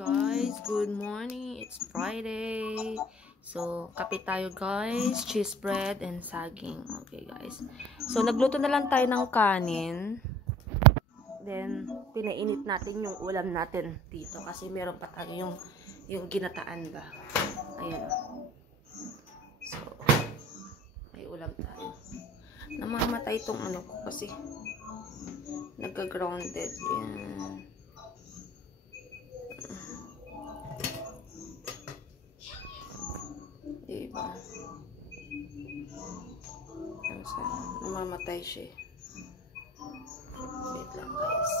Guys, good morning. It's Friday. So, kape tayo guys. Cheese bread and saging. Okay guys. So, nagluto na lang tayo ng kanin. Then, pinainit natin yung ulam natin dito. Kasi meron pa tayo yung ginataan ba. Ayan. So, may ulam tayo. Namamatay itong ano ko kasi nagka-grounded. Ayan. Diba? Namamatay siya. Wait lang guys.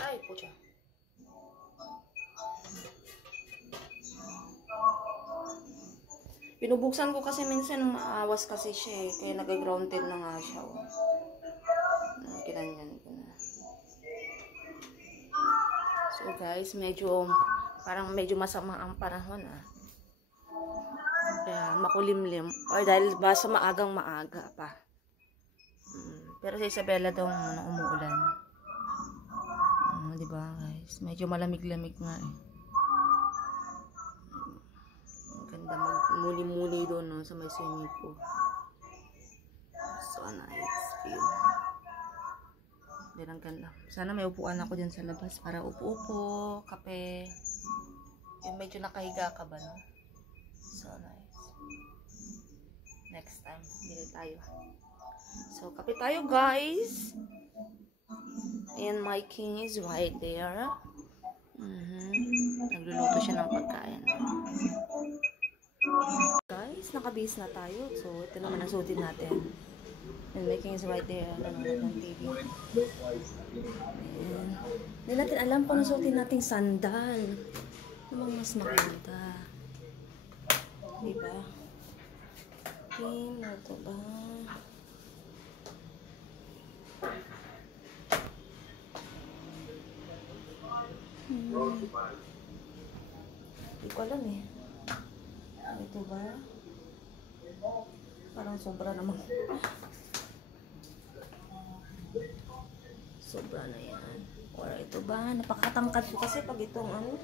Ay, pucha. Pinubuksan ko kasi minsan maawas kasi siya eh. Kaya nag-grounded na nga siya. Kinanyan ko na. So guys, parang medyo masama ang panahon Kaya makulimlim. Or dahil basta maagang maaga pa. Pero sa Isabela daw umuulan. Diba guys? Medyo malamig-lamig nga eh. Ang ganda magmuli-muli doon sa may swimming pool. So nice view. Din ang ganda. Sana may upuan ako dyan sa labas para upo-upo, kape. Yung medyo nakahiga ka ba, no? So nice. Next time, bili tayo. So, kape tayo, guys. And my king is right there. Nagluluto siya ng pagkain. Guys, nakabihis na tayo. So, ito naman ang suotin natin. And my king is right there. Nanonood ng TV. Hindi natin alam kung nasuotin nating sandal. Ano mas maganda? Diba? Okay, ito ba? Hindi ko alam eh. Ito ba? Parang sobra naman. Sobra na yan. Or ito ba? Napakatangkad ko kasi pag itong ano.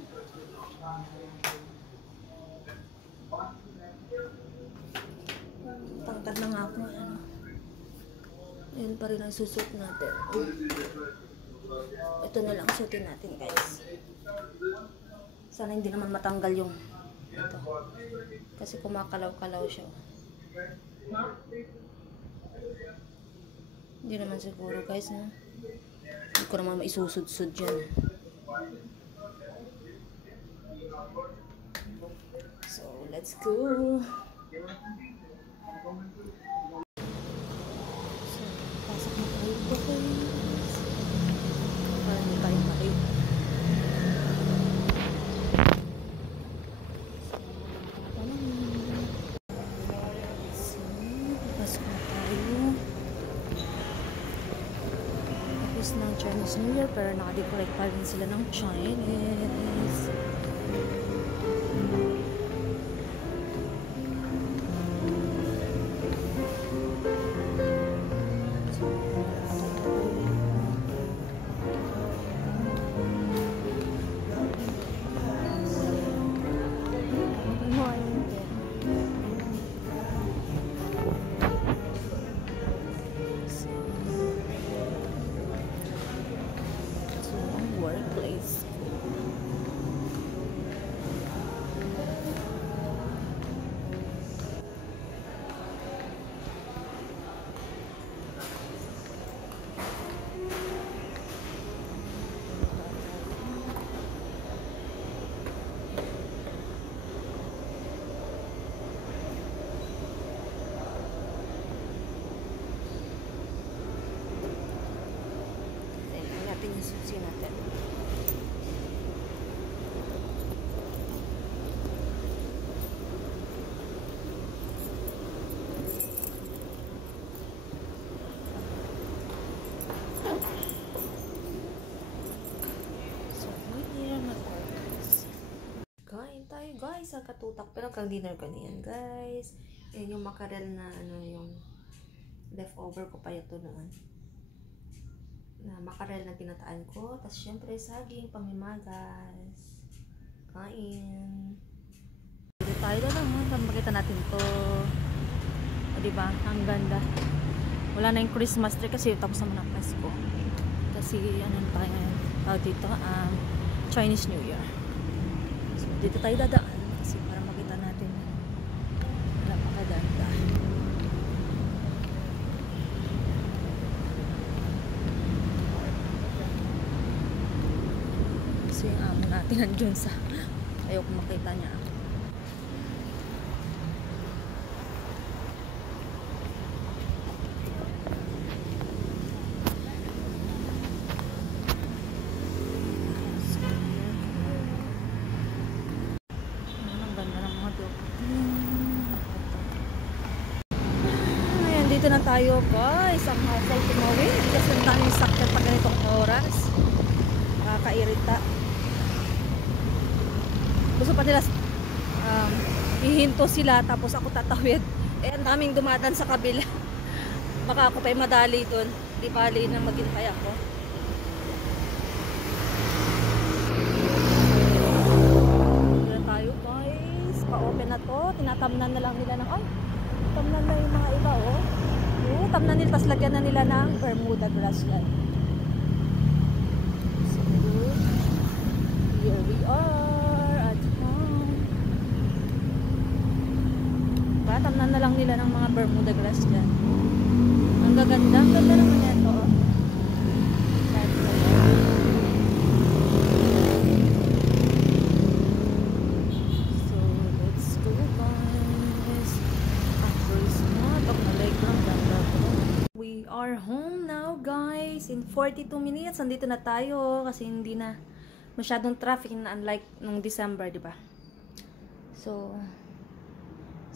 Tangkad na nga ako. Ayan pa rin ang susot natin. Ito na lang suotin natin guys. Sana hindi naman matanggal yung ito. Kasi kumakalaw-kalaw siya. Hindi naman siguro guys na. Hindi ko naman maisusud-sud dyan. So, let's go. So, pasok na tayo po guys. Para hindi tayo mali. So, pasok na tayo. Tapos ng Chinese New Year, pero nakadecorate pa rin sila ng Chinese. Workplace. Natin yung susi natin. Kain tayo guys sa katutak. Pero kang dinner ko niyan guys. Yan yung makarel na ano yung leftover ko pa ito noon. na makarel na ginataan ko. Tapos syempre saging, pamimagas. Kain. Dito tayo na lang. Makita natin to. O diba? Ang ganda. Wala na yung Christmas tree kasi tapos naman ang Pasko. Kasi ano tayo ngayon? Tawag dito, Chinese New Year. So dito tayo dadaan kasi para makita natin. Napakaganda. Kasi yung amo natin nandun sa ayoko makita niya. Ayan, dito na tayo guys. Ang hassle tumawid kasi ang daming sakyan pag ganitong oras. Nakakairita. Gusto pa nila ihinto sila tapos ako tatawid. Eh ang daming dumadaan sa kabila. Baka ako pa'y madali dun. Di bali na maghintay ako. Dito na tayo guys. Pa-open na to. Tinatamnan na lang nila ng tamnan na yung mga iba oh. Tamnan nila, tapos lagyan na nila ng Bermuda grass yan. So, here we are at home. Diba? Tamnan na lang nila ng mga Bermuda grass dyan. Ang gaganda. Ang ganda naman yan to oh. We are home now guys in 42 minutes. Nandito na tayo kasi hindi na masyadong traffic na unlike nung December, di ba? So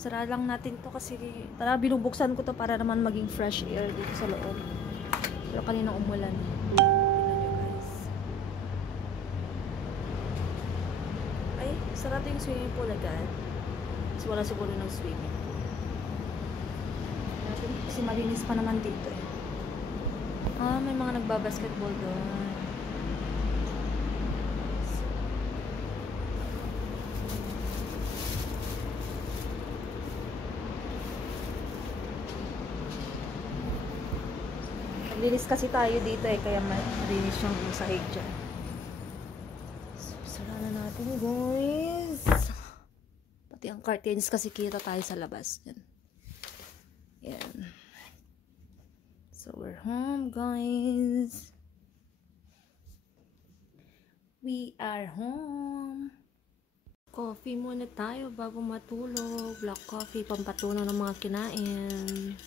sara lang natin to kasi tara binubuksan ko to para naman maging fresh air dito sa loob. Pero kanina umulan. Tingnan nyo guys. Ay, sarado yung swimming pool agad. Kasi wala siguro ng swimming. Kasi malinis pa naman dito eh. May mga nagbabasketball doon. Naglinis kasi tayo dito eh, kaya malinis yung sahig dyan. So, sara na natin guys. Pati ang curtains kasi kita tayo sa labas. Yan. Yan. So, we're home, guys. We are home. Coffee muna tayo bago matulog. Black coffee, pampatunaw ng mga kinain.